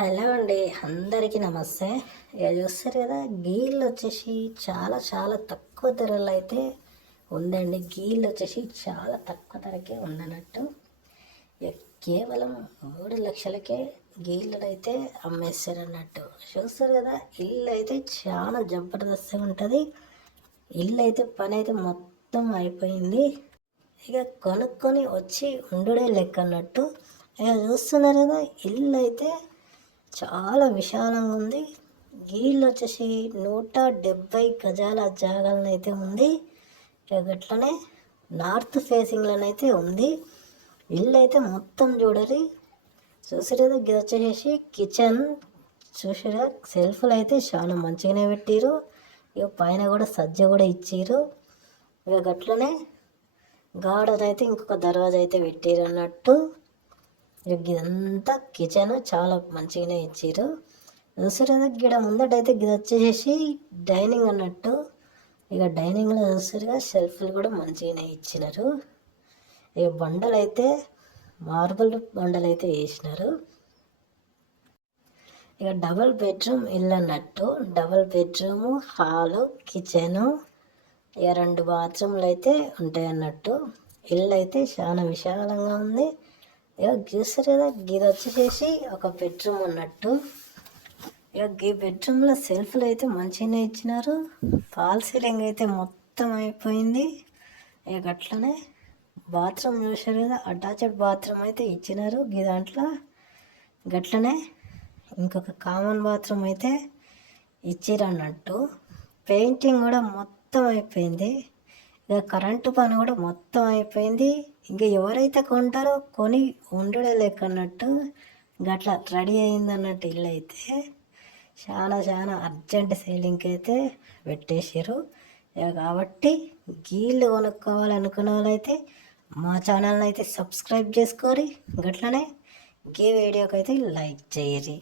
Hello అండి, అందరికీ నమస్తే. ఇక చూస్తారు కదా, గీళ్ళు వచ్చేసి చాలా చాలా తక్కువ ధరలో అయితే ఉందండి. గీళ్ళు వచ్చేసి చాలా తక్కువ ధరకే ఉందన్నట్టు. ఇక కేవలం 3 లక్షలకే గీళ్ళను అయితే అమ్మేస్తారు అన్నట్టు. చూస్తారు కదా, ఇల్లు అయితే చాలా జబర్దస్త్గా ఉంటుంది. ఇల్లు అయితే పని అయితే మొత్తం అయిపోయింది. ఇక కొనుక్కొని వచ్చి ఉండుడే లెక్క అన్నట్టు. ఇక చూస్తున్నారు కదా, ఇల్లు అయితే చాలా విశాలంగా ఉంది. గీళ్ళు వచ్చేసి 170 గజాల జాగాలనైతే ఉంది. అట్లనే నార్త్ ఫేసింగ్లోనైతే ఉంది. ఇల్లు అయితే మొత్తం చూడరి. చూసారు కదా, ఇది వచ్చేసి కిచెన్. చూసారా, సెల్ఫ్లు అయితే చాలా మంచిగానే పెట్టిరు. ఇక పైన కూడా సజ్జ కూడా ఇచ్చిర్రు. ఇక గట్లనే గార్డెన్ అయితే ఇంకొక దర్వాజా అయితే పెట్టిరు అన్నట్టు. ఇదంతా కిచెన్ చాలా మంచిగానే ఇచ్చారు. చూసారు కదా, గిడ ముందటైతే గిది వచ్చేసి డైనింగ్ అన్నట్టు. ఇక డైనింగ్లో చూసారుగా, షెల్ఫ్లు కూడా మంచిగానే ఇచ్చినారు. ఇక బండలు అయితే మార్బుల్ బండలు అయితే వేసినారు. ఇక డబుల్ బెడ్రూమ్ ఇల్లు అన్నట్టు. డబుల్ బెడ్రూము, హాలు, కిచెను, ఇక 2 బాత్రూమ్లు అయితే ఉంటాయి అన్నట్టు. ఇల్లు అయితే చాలా విశాలంగా ఉంది. ఇక చూస్తారు కదా, ఇది వచ్చేసి ఒక బెడ్రూమ్ అన్నట్టు. ఇక ఈ బెడ్రూమ్లో సెల్ఫ్లు అయితే మంచిగానే ఇచ్చినారు. ఫాల్ సీలింగ్ అయితే మొత్తం అయిపోయింది. ఇక అట్లనే బాత్రూమ్ చూసారు కదా, అటాచ్డ్ బాత్రూమ్ అయితే ఇచ్చినారు ఈ దాంట్లో. గట్లనే ఇంకొక కామన్ బాత్రూమ్ అయితే ఇచ్చిరు అన్నట్టు. పెయింటింగ్ కూడా మొత్తం అయిపోయింది. ఇక కరెంటు పని కూడా మొత్తం అయిపోయింది. ఇంకా ఎవరైతే కొంటారో కొని ఉండుడే లెక్క అన్నట్టు. గట్లా రెడీ అయింది అన్నట్టు. ఇల్లు అయితే చాలా చాలా అర్జెంట్ సేలింగ్కి అయితే పెట్టేసారు. కాబట్టి గీళ్ళు కొనుక్కోవాలనుకున్న వాళ్ళైతే మా ఛానల్ని అయితే సబ్స్క్రైబ్ చేసుకోరి. గట్లనే ఈ వీడియోకి అయితే లైక్ చేయరి.